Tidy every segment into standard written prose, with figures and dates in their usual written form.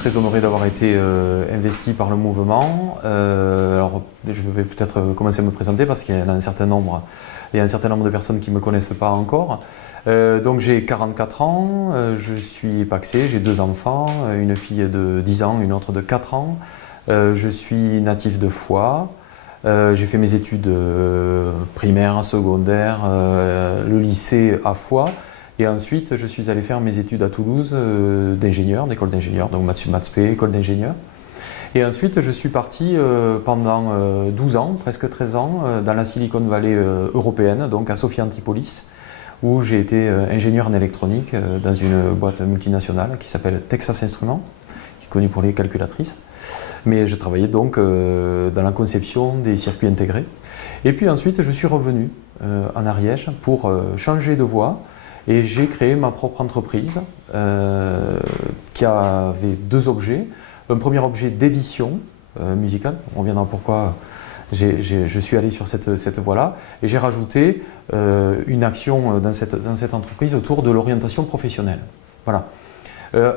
très honoré d'avoir été investi par le mouvement. Alors, je vais peut-être commencer à me présenter parce qu'il y a un certain nombre de personnes qui ne me connaissent pas encore. Donc j'ai 44 ans, je suis pacsé, j'ai 2 enfants, une fille de 10 ans, une autre de 4 ans. Je suis natif de Foix. J'ai fait mes études primaires, secondaires, le lycée à Foix. Et ensuite, je suis allé faire mes études à Toulouse d'ingénieur, d'école d'ingénieur, donc Maths P, école d'ingénieur. Et ensuite, je suis parti pendant 12 ans, presque 13 ans, dans la Silicon Valley européenne, donc à Sophia Antipolis, où j'ai été ingénieur en électronique dans une boîte multinationale qui s'appelle Texas Instruments, qui est connue pour les calculatrices. Mais je travaillais donc dans la conception des circuits intégrés. Et puis ensuite, je suis revenu en Ariège pour changer de voie. Et j'ai créé ma propre entreprise qui avait 2 objets. Un premier objet d'édition musicale, on reviendra pourquoi je suis allé sur cette voie-là. Et j'ai rajouté une action dans cette entreprise autour de l'orientation professionnelle. Voilà.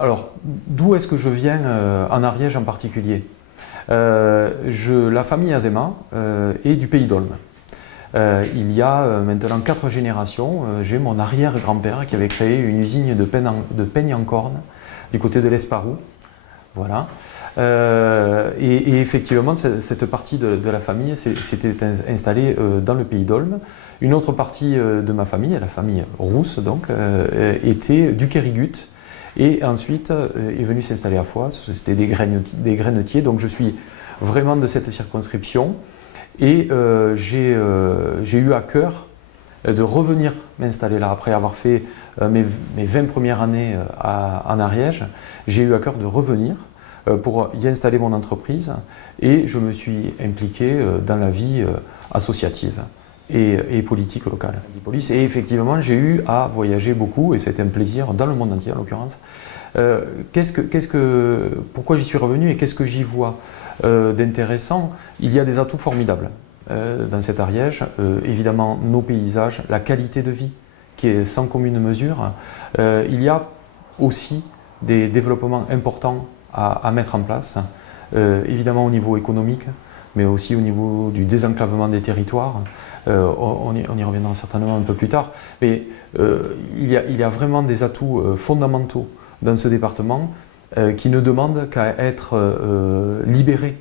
Alors, d'où est-ce que je viens en Ariège en particulier? La famille Azéma est du Pays d'Olme. Il y a maintenant 4 générations, j'ai mon arrière-grand-père qui avait créé une usine de peigne en corne du côté de l'Esparou. Voilà. Et effectivement, cette partie de la famille s'était installée dans le Pays d'Olme. Une autre partie de ma famille, la famille Rousse, donc, était du Quérigut. Et ensuite est venu s'installer à Foix. C'était des grainetiers. Donc je suis vraiment de cette circonscription. Et j'ai eu à cœur de revenir m'installer là. Après avoir fait mes 20 premières années en Ariège, j'ai eu à cœur de revenir pour y installer mon entreprise. Et je me suis impliqué dans la vie associative et politique locale. Et effectivement, j'ai eu à voyager beaucoup, et c'était un plaisir, dans le monde entier en l'occurrence. Pourquoi j'y suis revenu et qu'est-ce que j'y vois d'intéressant? Il y a des atouts formidables dans cet Ariège. Évidemment, nos paysages, la qualité de vie qui est sans commune mesure. Il y a aussi des développements importants à mettre en place, évidemment au niveau économique, mais aussi au niveau du désenclavement des territoires. On y reviendra certainement un peu plus tard. Mais il y a vraiment des atouts fondamentaux dans ce département qui ne demandent qu'à être libérés.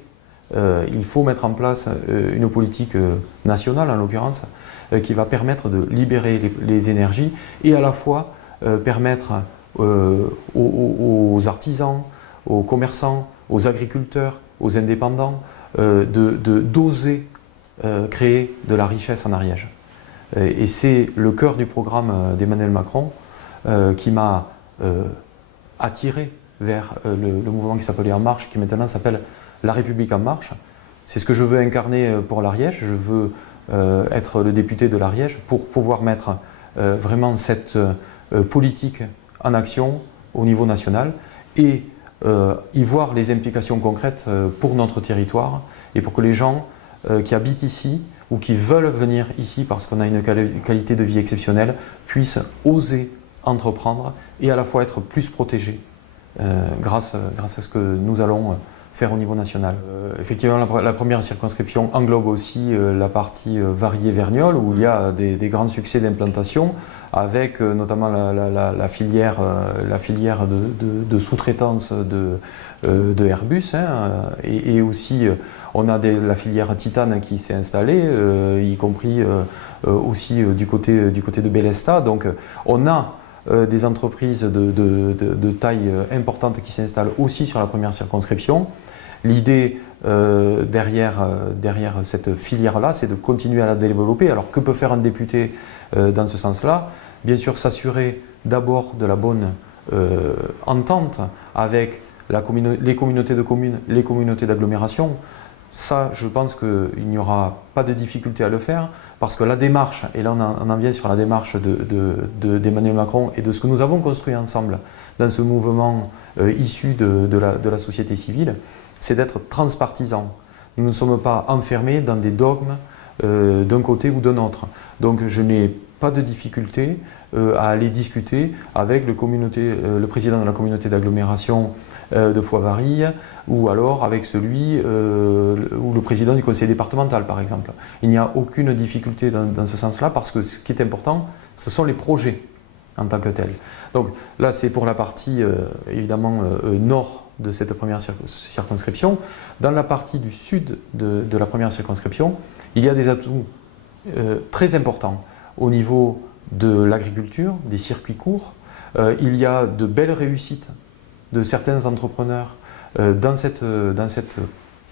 Il faut mettre en place une politique nationale, en l'occurrence, qui va permettre de libérer les énergies et à la fois permettre aux artisans, aux commerçants, aux agriculteurs, aux indépendants d'oser créer de la richesse en Ariège. Et c'est le cœur du programme d'Emmanuel Macron qui m'a attiré vers le mouvement qui s'appelait En Marche, qui maintenant s'appelle La République En Marche. C'est ce que je veux incarner pour l'Ariège. Je veux être le député de l'Ariège pour pouvoir mettre vraiment cette politique en action au niveau national et y voir les implications concrètes pour notre territoire et pour que les gens qui habitent ici ou qui veulent venir ici parce qu'on a une qualité de vie exceptionnelle puissent oser entreprendre et à la fois être plus protégés grâce à ce que nous allons faire au niveau national. Effectivement, la première circonscription englobe aussi la partie Varier-Verniolle où il y a des grands succès d'implantation avec notamment la filière de sous-traitance de Airbus et aussi on a la filière Titane qui s'est installée, y compris aussi du côté de Bélesta. Donc on a des entreprises de taille importante qui s'installent aussi sur la première circonscription. L'idée derrière cette filière-là, c'est de continuer à la développer. Alors que peut faire un député dans ce sens-là? Bien sûr, s'assurer d'abord de la bonne entente avec les communautés de communes, les communautés d'agglomération. Ça, je pense qu'il n'y aura pas de difficulté à le faire parce que la démarche, et là on en vient sur la démarche d'Emmanuel Macron et de ce que nous avons construit ensemble dans ce mouvement issu de la société civile, c'est d'être transpartisan. Nous ne sommes pas enfermés dans des dogmes d'un côté ou d'un autre. Donc je n'ai pas de difficulté à aller discuter avec le président de la communauté d'agglomération de Foix-Varilles ou alors avec celui ou le président du conseil départemental par exemple. Il n'y a aucune difficulté dans ce sens-là parce que ce qui est important, ce sont les projets en tant que tels. Donc là c'est pour la partie évidemment nord de cette première circonscription. Dans la partie du sud de la première circonscription, il y a des atouts très importants au niveau de l'agriculture, des circuits courts. Il y a de belles réussites de certains entrepreneurs dans cette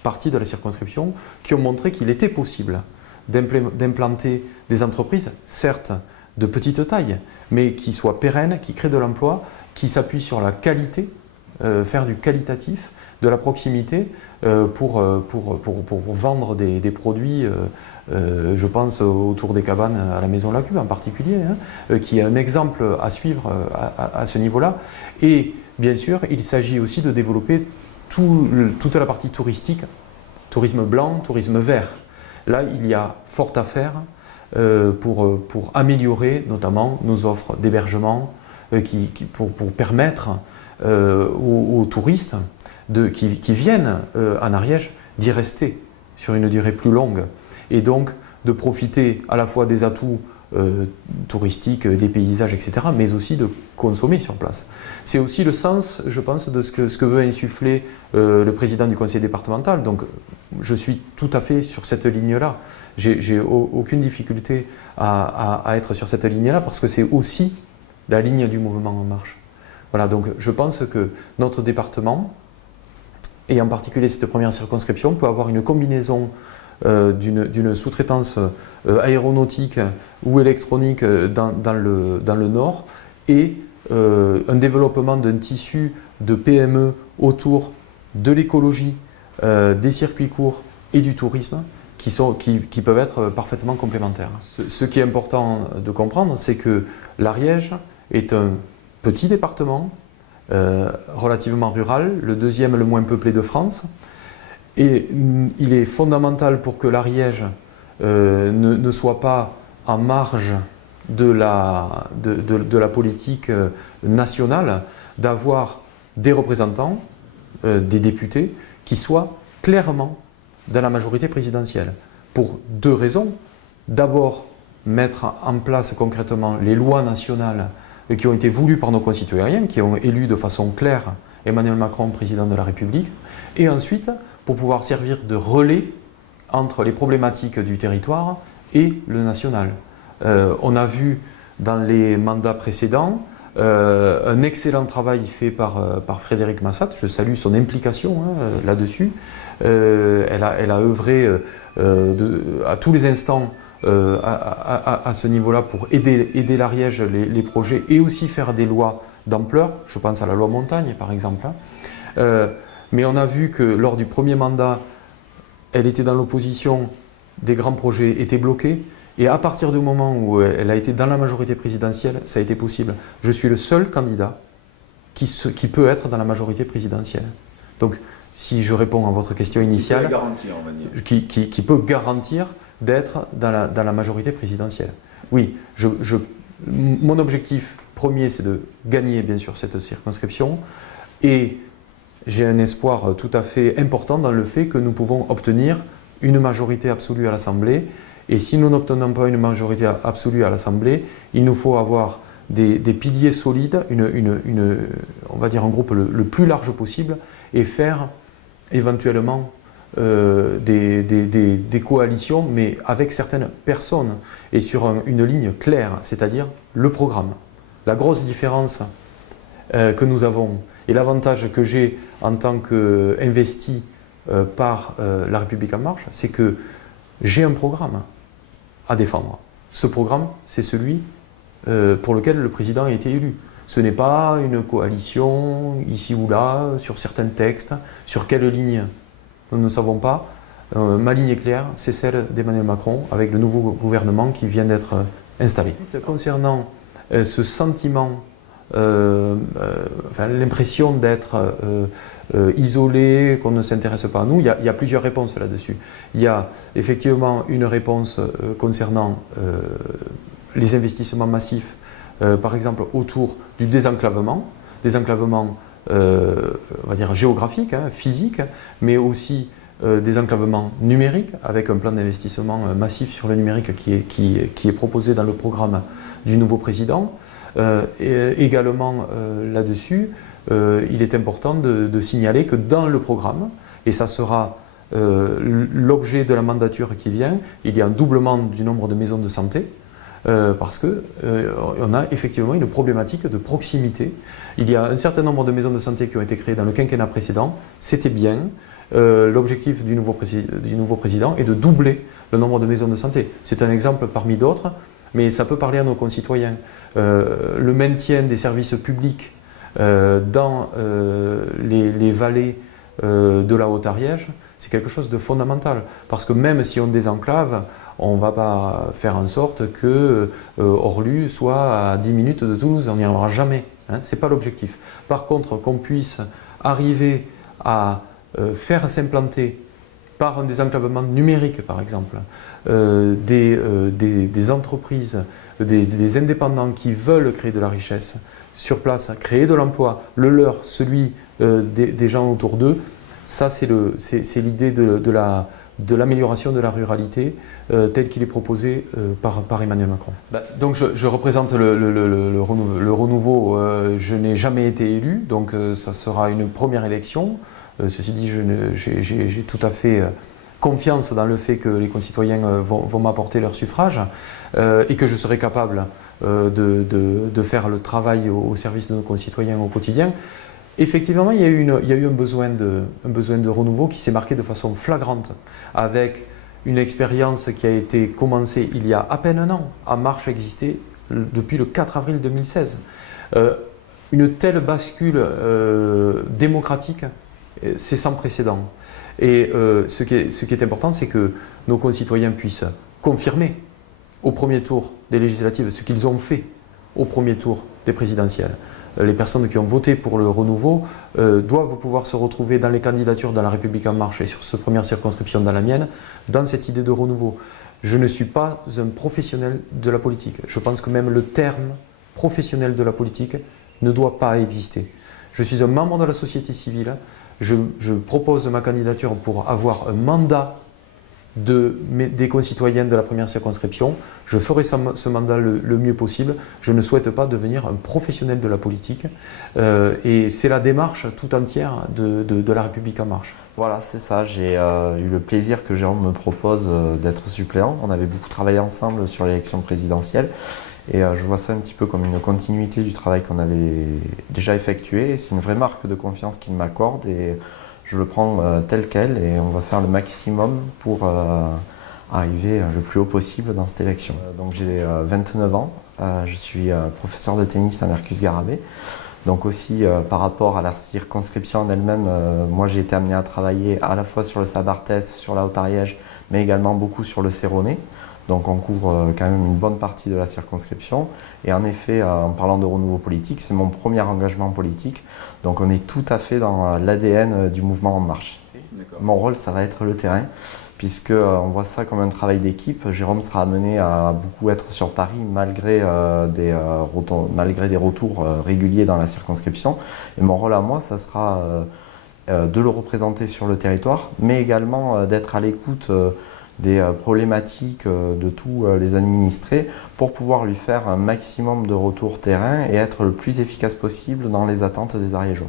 partie de la circonscription qui ont montré qu'il était possible d'implanter des entreprises, certes de petite taille, mais qui soient pérennes, qui créent de l'emploi, qui s'appuient sur la qualité, faire du qualitatif, de la proximité pour vendre des produits, je pense autour des cabanes à la Maison Lacube en particulier, qui est un exemple à suivre à ce niveau-là. Et bien sûr, il s'agit aussi de développer toute la partie touristique, tourisme blanc, tourisme vert. Là, il y a fort à faire pour améliorer notamment nos offres d'hébergement, pour permettre aux touristes qui viennent en Ariège d'y rester sur une durée plus longue et donc de profiter à la fois des atouts touristiques, des paysages, etc., mais aussi de consommer sur place. C'est aussi le sens, je pense, de ce que veut insuffler le président du conseil départemental. Donc je suis tout à fait sur cette ligne-là. J'ai aucune difficulté à être sur cette ligne-là parce que c'est aussi la ligne du mouvement En Marche. Voilà, donc je pense que notre département, et en particulier cette première circonscription, peut avoir une combinaison d'une sous-traitance aéronautique ou électronique dans le nord et un développement d'un tissu de PME autour de l'écologie, des circuits courts et du tourisme qui peuvent être parfaitement complémentaires. Ce qui est important de comprendre, c'est que l'Ariège est un petit département relativement rural, le deuxième le moins peuplé de France. Et il est fondamental pour que l'Ariège ne soit pas en marge de la politique nationale, d'avoir des représentants, des députés, qui soient clairement dans la majorité présidentielle. Pour deux raisons. D'abord, mettre en place concrètement les lois nationales qui ont été voulues par nos concitoyens, qui ont élu de façon claire Emmanuel Macron président de la République, et ensuite pour pouvoir servir de relais entre les problématiques du territoire et le national. On a vu dans les mandats précédents un excellent travail fait par Frédérique Massat, je salue son implication là-dessus. Elle a œuvré à tous les instants à ce niveau-là pour aider l'Ariège, les projets, et aussi faire des lois d'ampleur, je pense à la loi montagne par exemple. Mais on a vu que lors du premier mandat, elle était dans l'opposition, des grands projets étaient bloqués, et à partir du moment où elle a été dans la majorité présidentielle, ça a été possible. Je suis le seul candidat qui peut être dans la majorité présidentielle. Donc, si je réponds à votre question initiale, qui peut garantir d'être dans la majorité présidentielle. Oui, mon objectif premier, c'est de gagner bien sûr cette circonscription, et j'ai un espoir tout à fait important dans le fait que nous pouvons obtenir une majorité absolue à l'Assemblée. Et si nous n'obtenons pas une majorité absolue à l'Assemblée, il nous faut avoir des piliers solides, on va dire un groupe le plus large possible, et faire éventuellement des coalitions, mais avec certaines personnes et sur une ligne claire, c'est-à-dire le programme. La grosse différence que nous avons et l'avantage que j'ai en tant qu'investi par La République En Marche, c'est que j'ai un programme à défendre. Ce programme, c'est celui pour lequel le président a été élu. Ce n'est pas une coalition ici ou là, sur certains textes, sur quelle ligne, nous ne savons pas. Ma ligne est claire, c'est celle d'Emmanuel Macron, avec le nouveau gouvernement qui vient d'être installé. Concernant ce sentiment l'impression d'être isolé, qu'on ne s'intéresse pas à nous. Il y a plusieurs réponses là-dessus. Il y a effectivement une réponse concernant les investissements massifs, par exemple autour du désenclavement, on va dire géographique, physique, mais aussi désenclavement numérique, avec un plan d'investissement massif sur le numérique qui est proposé dans le programme du nouveau président. Et également là-dessus, il est important de signaler que dans le programme, et ça sera l'objet de la mandature qui vient, il y a un doublement du nombre de maisons de santé, parce qu'on a effectivement une problématique de proximité. Il y a un certain nombre de maisons de santé qui ont été créées dans le quinquennat précédent, c'était bien. L'objectif du nouveau président est de doubler le nombre de maisons de santé. C'est un exemple parmi d'autres, mais ça peut parler à nos concitoyens. Le maintien des services publics dans les vallées de la Haute-Ariège, c'est quelque chose de fondamental. Parce que même si on désenclave, on ne va pas faire en sorte que Orlu soit à 10 minutes de Toulouse. On n'y arrivera jamais. Ce n'est pas l'objectif. Par contre, qu'on puisse arriver à faire s'implanter par un désenclavement numérique, par exemple, des entreprises, des indépendants qui veulent créer de la richesse sur place, créer de l'emploi, le leur, celui des gens autour d'eux, ça c'est l'idée de l'amélioration de la ruralité telle qu'il est proposé par Emmanuel Macron. Donc je représente le renouveau, je n'ai jamais été élu, donc ça sera une première élection. Ceci dit, j'ai tout à fait confiance dans le fait que les concitoyens vont m'apporter leur suffrage et que je serai capable de faire le travail au service de nos concitoyens au quotidien. Effectivement, il y a eu un besoin de renouveau qui s'est marqué de façon flagrante avec une expérience qui a été commencée il y a à peine un an. En Marche existait depuis le 4 avril 2016. Une telle bascule démocratique, c'est sans précédent. Et ce qui est important, c'est que nos concitoyens puissent confirmer au premier tour des législatives ce qu'ils ont fait au premier tour des présidentielles. Les personnes qui ont voté pour le renouveau doivent pouvoir se retrouver dans les candidatures dans La République En Marche et sur cette première circonscription dans la mienne, dans cette idée de renouveau. Je ne suis pas un professionnel de la politique. Je pense que même le terme professionnel de la politique ne doit pas exister. Je suis un membre de la société civile. Je propose ma candidature pour avoir un mandat des concitoyens de la première circonscription. Je ferai ce mandat le mieux possible. Je ne souhaite pas devenir un professionnel de la politique. Et c'est la démarche tout entière de La République En Marche. Voilà, c'est ça. J'ai eu le plaisir que Jérôme me propose d'être suppléant. On avait beaucoup travaillé ensemble sur l'élection présidentielle. Et je vois ça un petit peu comme une continuité du travail qu'on avait déjà effectué. C'est une vraie marque de confiance qu'il m'accorde et je le prends tel quel et on va faire le maximum pour arriver le plus haut possible dans cette élection. Donc j'ai 29 ans, je suis professeur de tennis à Mercus-Garrabet. Donc aussi par rapport à la circonscription en elle-même, moi j'ai été amené à travailler à la fois sur le Sabartès, sur la Haute-Ariège, mais également beaucoup sur le Séronais. Donc on couvre quand même une bonne partie de la circonscription. Et en effet, en parlant de renouveau politique, c'est mon premier engagement politique. Donc on est tout à fait dans l'ADN du mouvement En Marche. Mon rôle, ça va être le terrain, puisqu'on voit ça comme un travail d'équipe. Jérôme sera amené à beaucoup être sur Paris malgré des retours réguliers dans la circonscription. Et mon rôle à moi, ça sera de le représenter sur le territoire, mais également d'être à l'écoute des problématiques de tous les administrés pour pouvoir lui faire un maximum de retours terrain et être le plus efficace possible dans les attentes des Ariégeois.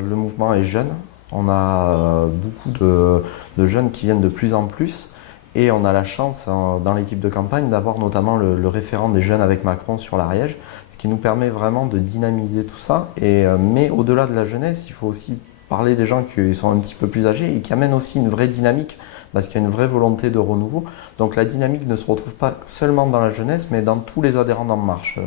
Le mouvement est jeune, on a beaucoup de jeunes qui viennent de plus en plus et on a la chance dans l'équipe de campagne d'avoir notamment le référent des jeunes avec Macron sur l'Ariège, ce qui nous permet vraiment de dynamiser tout ça. Mais au-delà de la jeunesse, il faut aussi parler des gens qui sont un petit peu plus âgés et qui amènent aussi une vraie dynamique parce qu'il y a une vraie volonté de renouveau. Donc la dynamique ne se retrouve pas seulement dans la jeunesse, mais dans tous les adhérents d'En Marche.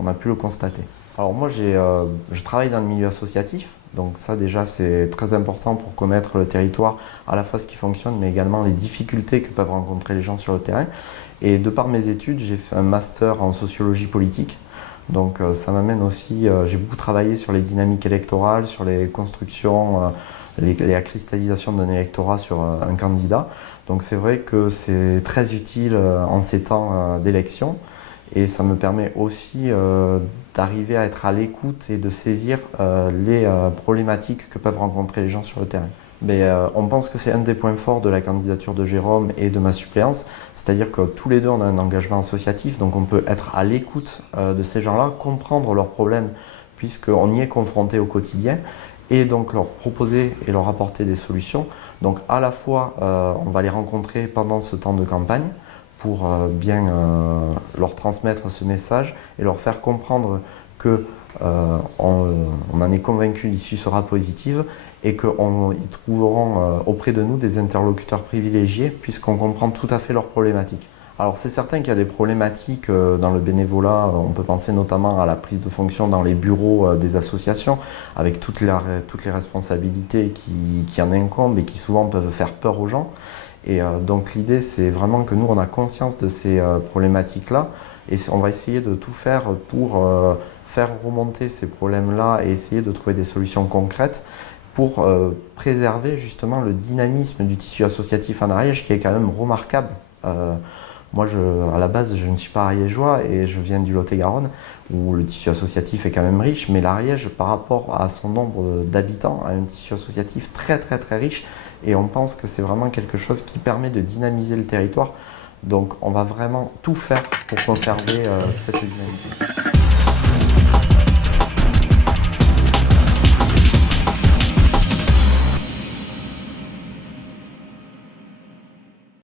On a pu le constater. Alors moi, je travaille dans le milieu associatif, donc ça déjà c'est très important pour connaître le territoire, à la fois ce qui fonctionne, mais également les difficultés que peuvent rencontrer les gens sur le terrain. Et de par mes études, j'ai fait un master en sociologie politique. Donc ça m'amène aussi, j'ai beaucoup travaillé sur les dynamiques électorales, sur les constructions, la cristallisation d'un électorat sur un candidat. Donc c'est vrai que c'est très utile en ces temps d'élection et ça me permet aussi d'arriver à être à l'écoute et de saisir les problématiques que peuvent rencontrer les gens sur le terrain. Mais on pense que c'est un des points forts de la candidature de Jérôme et de ma suppléance, c'est-à-dire que tous les deux on a un engagement associatif, donc on peut être à l'écoute de ces gens-là, comprendre leurs problèmes puisqu'on y est confronté au quotidien et donc leur proposer et leur apporter des solutions. Donc à la fois on va les rencontrer pendant ce temps de campagne pour bien leur transmettre ce message et leur faire comprendre que on en est convaincu, l'issue sera positive et qu'ils trouveront auprès de nous des interlocuteurs privilégiés puisqu'on comprend tout à fait leurs problématiques. Alors c'est certain qu'il y a des problématiques dans le bénévolat, on peut penser notamment à la prise de fonction dans les bureaux des associations avec toutes les responsabilités qui en incombent et qui souvent peuvent faire peur aux gens. Et donc l'idée c'est vraiment que nous on a conscience de ces problématiques-là et on va essayer de tout faire pour faire remonter ces problèmes-là et essayer de trouver des solutions concrètes pour préserver justement le dynamisme du tissu associatif en Ariège qui est quand même remarquable. Moi, à la base, je ne suis pas ariégeois et je viens du Lot-et-Garonne où le tissu associatif est quand même riche, mais l'Ariège, par rapport à son nombre d'habitants, a un tissu associatif très très très riche et on pense que c'est vraiment quelque chose qui permet de dynamiser le territoire. Donc, on va vraiment tout faire pour conserver cette dynamique.